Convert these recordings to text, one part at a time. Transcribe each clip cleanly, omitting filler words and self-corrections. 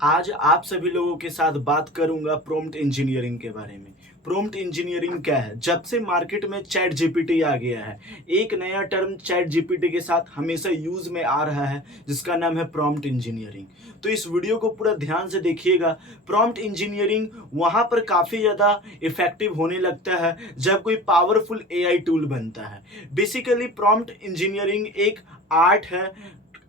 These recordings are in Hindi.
आज आप सभी लोगों के साथ बात करूंगा प्रॉम्प्ट इंजीनियरिंग के बारे में। प्रॉम्प्ट इंजीनियरिंग क्या है? जब से मार्केट में चैट जीपीटी आ गया है, एक नया टर्म चैट जीपीटी के साथ हमेशा यूज में आ रहा है, जिसका नाम है प्रॉम्प्ट इंजीनियरिंग। तो इस वीडियो को पूरा ध्यान से देखिएगा। प्रॉम्प्ट इंजीनियरिंग वहां पर काफी ज्यादा इफेक्टिव होने लगता है जब कोई पावरफुल एआई टूल बनता है। बेसिकली प्रॉम्प्ट इंजीनियरिंग एक आर्ट है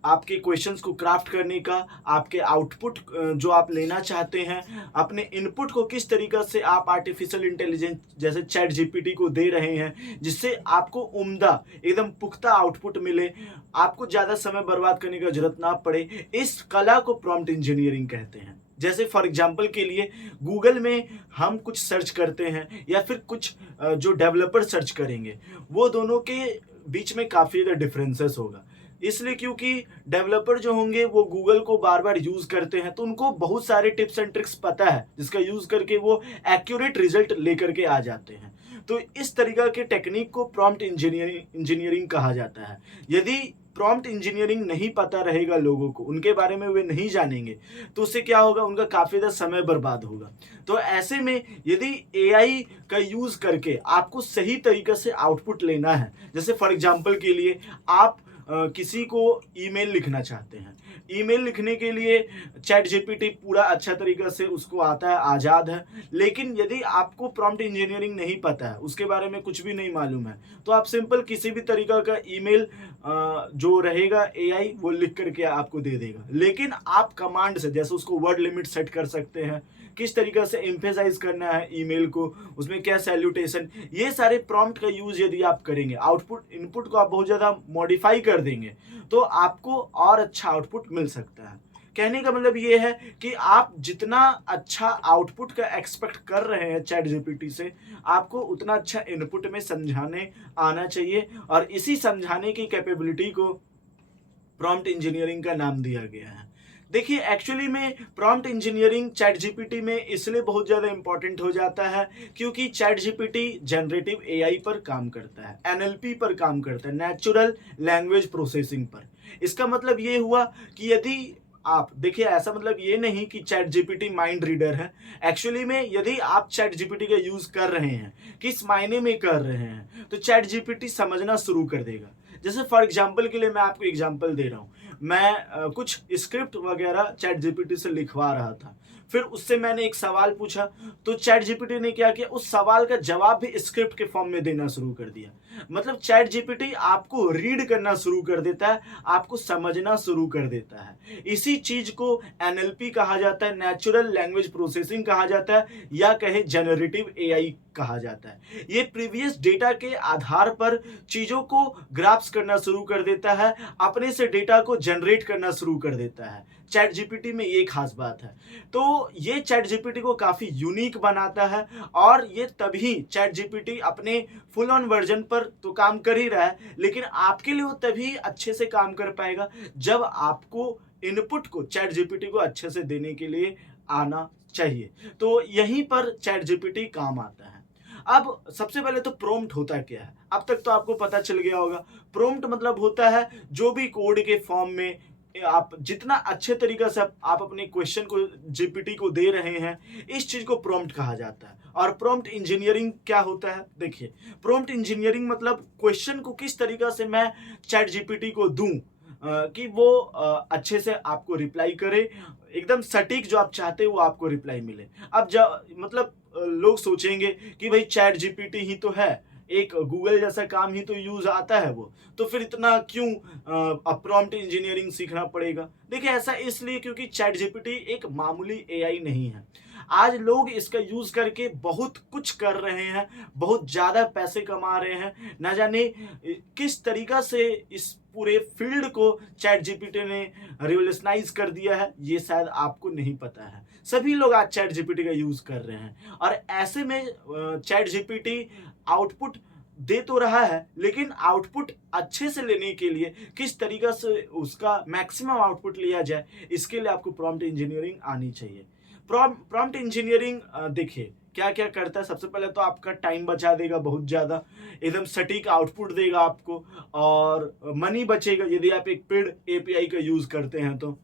आपके क्वेश्चंस को क्राफ्ट करने का, आपके आउटपुट जो आप लेना चाहते हैं, अपने इनपुट को किस तरीके से आप आर्टिफिशियल इंटेलिजेंस जैसे चैट जीपीटी को दे रहे हैं, जिससे आपको उम्दा एकदम पुख्ता आउटपुट मिले, आपको ज़्यादा समय बर्बाद करने की जरूरत ना पड़े। इस कला को प्रॉम्प्ट इंजीनियरिंग कहते हैं। जैसे फॉर एग्जाम्पल के लिए गूगल में हम कुछ सर्च करते हैं या फिर कुछ जो डेवलपर सर्च करेंगे, वो दोनों के बीच में काफ़ी ज़्यादा डिफरेंसेस होगा। इसलिए क्योंकि डेवलपर जो होंगे वो गूगल को बार बार यूज करते हैं, तो उनको बहुत सारे टिप्स एंड ट्रिक्स पता है जिसका यूज करके वो एक्यूरेट रिजल्ट लेकर के आ जाते हैं। तो इस तरीका के टेक्निक को प्रॉम्प्ट इंजीनियरिंग कहा जाता है। यदि प्रॉम्प्ट इंजीनियरिंग नहीं पता रहेगा लोगों को, उनके बारे में वे नहीं जानेंगे, तो उससे क्या होगा, उनका काफी ज्यादा समय बर्बाद होगा। तो ऐसे में यदि एआई का यूज करके आपको सही तरीके से आउटपुट लेना है, जैसे फॉर एग्जांपल के लिए आप किसी को ईमेल लिखना चाहते हैं। ईमेल लिखने के लिए चैट जीपीटी पूरा अच्छा तरीका से उसको आता है, आज़ाद है। लेकिन यदि आपको प्रॉम्प्ट इंजीनियरिंग नहीं पता है, उसके बारे में कुछ भी नहीं मालूम है, तो आप सिंपल किसी भी तरीका का ईमेल जो रहेगा एआई वो लिख करके आपको दे देगा। लेकिन आप कमांड से जैसे उसको वर्ड लिमिट सेट कर सकते हैं, किस तरीका से एम्फेसाइज करना है ईमेल को, उसमें क्या सैल्यूटेशन, ये सारे प्रॉम्प्ट का यूज यदि आप करेंगे, आउटपुट इनपुट को आप बहुत ज़्यादा मॉडिफाई कर देंगे, तो आपको और अच्छा आउटपुट मिल सकता है। कहने का मतलब ये है कि आप जितना अच्छा आउटपुट का एक्सपेक्ट कर रहे हैं चैट जीपीटी से, आपको उतना अच्छा इनपुट में समझाने आना चाहिए, और इसी समझाने की कैपेबिलिटी को प्रॉम्प्ट इंजीनियरिंग का नाम दिया गया है। देखिए एक्चुअली में प्रॉम्प्ट इंजीनियरिंग चैट जीपीटी में इसलिए बहुत ज़्यादा इंपॉर्टेंट हो जाता है क्योंकि चैट जीपीटी जनरेटिव एआई पर काम करता है, एनएलपी पर काम करता है, नेचुरल लैंग्वेज प्रोसेसिंग पर। इसका मतलब ये हुआ कि यदि आप देखिए, ऐसा मतलब ये नहीं कि चैट जीपीटी माइंड रीडर है। एक्चुअली में यदि आप चैट जीपीटी का यूज कर रहे हैं, किस मायने में कर रहे हैं, तो चैट जीपीटी समझना शुरू कर देगा। जैसे फॉर एग्जाम्पल के लिए मैं आपको एग्जाम्पल दे रहा हूँ। मैं कुछ स्क्रिप्ट वगैरह चैट जीपीटी से लिखवा रहा था, फिर उससे मैंने एक सवाल पूछा, तो चैट जीपीटी ने क्या किया, उस सवाल का जवाब भी स्क्रिप्ट के फॉर्म में देना शुरू कर दिया। मतलब चैट जीपीटी आपको रीड करना शुरू कर देता है, आपको समझना शुरू कर देता है। इसी चीज को एनएलपी कहा जाता है, नेचुरल लैंग्वेज प्रोसेसिंग कहा जाता है, या कहे जनरेटिव एआई कहा जाता है। ये प्रीवियस डेटा के आधार पर चीजों को ग्राफ्स करना शुरू कर देता है, अपने से डेटा को जनरेट करना शुरू कर देता है। चैट जीपीटी में ये खास बात है। तो ये चैट जीपीटी को काफी यूनिक बनाता है, और ये तभी चैट जीपीटी अपने फुल ऑन वर्जन पर तो काम कर ही रहा है, लेकिन आपके लिए वो तभी अच्छे से काम कर पाएगा जब आपको इनपुट को चैट जीपीटी को अच्छे से देने के लिए आना चाहिए। तो यहीं पर चैट जीपीटी काम आता है। अब सबसे पहले तो प्रॉम्प्ट होता क्या है, अब तक तो आपको पता चल गया होगा। प्रॉम्प्ट मतलब होता है जो भी कोड के फॉर्म में आप जितना अच्छे तरीके से आप अपने क्वेश्चन को जीपीटी को दे रहे हैं, इस चीज को प्रॉम्प्ट कहा जाता है। और प्रॉम्प्ट इंजीनियरिंग क्या होता है, देखिए प्रॉम्प्ट इंजीनियरिंग मतलब क्वेश्चन को किस तरीके से मैं चैट जीपीटी को दूं कि वो अच्छे से आपको रिप्लाई करे, एकदम सटीक जो आप चाहते हैं वो आपको रिप्लाई मिले। अब जब मतलब लोग सोचेंगे कि भाई चैट जीपीटी ही तो है, एक गूगल जैसा काम ही तो यूज आता है वो, तो फिर इतना क्यों प्रॉम्प्ट इंजीनियरिंग सीखना पड़ेगा। देखिए ऐसा इसलिए क्योंकि चैट जीपीटी एक मामूली एआई नहीं है। आज लोग इसका यूज करके बहुत कुछ कर रहे हैं, बहुत ज्यादा पैसे कमा रहे हैं। ना जाने किस तरीका से इस पूरे फील्ड को चैट जीपीटी ने रिवोल्यूशनाइज कर दिया है, ये शायद आपको नहीं पता है। सभी लोग आज चैट जीपीटी का यूज कर रहे हैं, और ऐसे में चैट जीपीटी आउटपुट दे तो रहा है, लेकिन आउटपुट अच्छे से लेने के लिए किस तरीका से उसका मैक्सिमम आउटपुट लिया जाए, इसके लिए आपको प्रॉम्प्ट इंजीनियरिंग आनी चाहिए। प्रॉम्प्ट इंजीनियरिंग देखिए क्या क्या करता है। सबसे पहले तो आपका टाइम बचा देगा बहुत ज़्यादा, एकदम सटीक आउटपुट देगा आपको, और मनी बचेगा यदि आप एक पेड एपीआई का यूज़ करते हैं तो।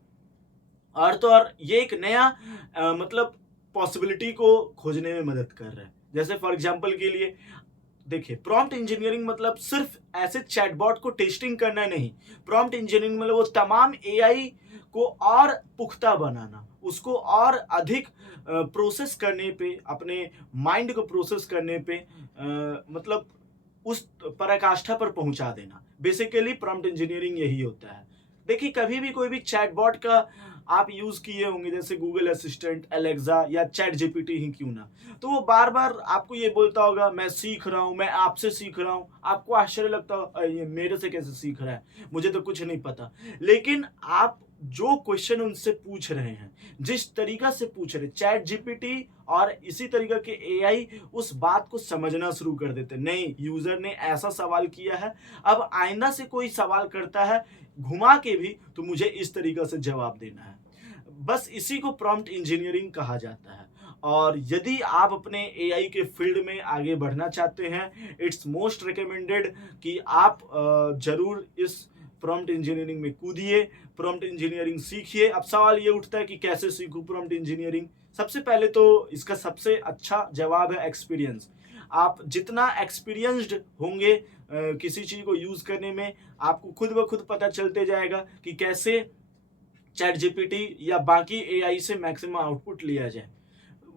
और तो और ये एक नया मतलब पॉसिबिलिटी को खोजने में मदद कर रहा है। जैसे फॉर एग्जांपल के लिए देखिए, प्रॉम्प्ट इंजीनियरिंग मतलब सिर्फ ऐसे चैटबॉट को टेस्टिंग करना नहीं। प्रॉम्प्ट इंजीनियरिंग मतलब वो तमाम एआई को और पुख्ता बनाना, उसको और अधिक प्रोसेस करने पे, अपने माइंड को प्रोसेस करने पे मतलब उस पराकाष्ठा पर पहुंचा देना। बेसिकली प्रॉम्प्ट इंजीनियरिंग यही होता है। देखिए, कभी भी कोई भी चैटबॉट का आप यूज किए होंगे, जैसे गूगल असिस्टेंट, एलेक्सा या चैट जीपीटी ही क्यों ना, तो वो बार बार आपको ये बोलता होगा मैं सीख रहा हूँ, मैं आपसे सीख रहा हूँ। आपको आश्चर्य लगता होगा ये मेरे से कैसे सीख रहा है, मुझे तो कुछ नहीं पता। लेकिन आप जो क्वेश्चन उनसे पूछ रहे हैं, जिस तरीका से पूछ रहे, चैट जीपीटी और इसी तरीका के एआई उस बात को समझना शुरू कर देते। नहीं, यूजर ने ऐसा सवाल किया है, अब आइंदा से कोई सवाल करता है घुमा के भी, तो मुझे इस तरीका से जवाब देना है। बस इसी को प्रॉम्प्ट इंजीनियरिंग कहा जाता है। और यदि आप अपने एआई के फील्ड में आगे बढ़ना चाहते हैं, इट्स मोस्ट रिकमेंडेड कि आप जरूर इस प्रॉम्प्ट इंजीनियरिंग में कूदिए, प्रॉम्प्ट इंजीनियरिंग सीखिए। अब सवाल ये उठता है कि कैसे सीखूं प्रॉम्प्ट इंजीनियरिंग। सबसे पहले तो इसका सबसे अच्छा जवाब है एक्सपीरियंस। आप जितना एक्सपीरियंस्ड होंगे किसी चीज को यूज करने में, आपको खुद ब खुद पता चलते जाएगा कि कैसे चैट जीपीटी या बाकी एआई से मैक्सिमम आउटपुट लिया जाए।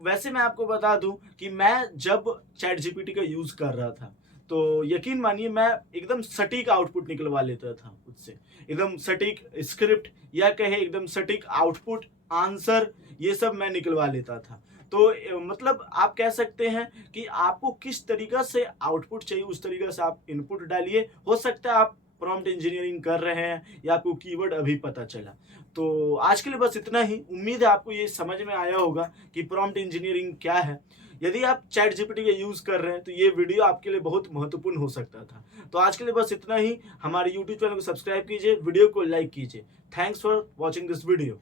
वैसे मैं आपको बता दूं कि मैं जब चैट जीपीटी का यूज कर रहा था, तो यकीन मानिए मैं एकदम सटीक आउटपुट निकलवा लेता था उससे। एकदम सटीक स्क्रिप्ट या कहे एकदम सटीक आउटपुट, आंसर, ये सब मैं निकलवा लेता था। तो मतलब आप कह सकते हैं कि आपको किस तरीका से आउटपुट चाहिए उस तरीका से आप इनपुट डालिए। हो सकता है आप प्रॉम्प्ट इंजीनियरिंग कर रहे हैं या आपको कीवर्ड अभी पता चला। तो आज के लिए बस इतना ही। उम्मीद है आपको ये समझ में आया होगा कि प्रॉम्प्ट इंजीनियरिंग क्या है। यदि आप चैट जीपीटी का यूज कर रहे हैं तो ये वीडियो आपके लिए बहुत महत्वपूर्ण हो सकता था। तो आज के लिए बस इतना ही। हमारे यूट्यूब चैनल को सब्सक्राइब कीजिए, वीडियो को लाइक कीजिए। Thanks for watching this video.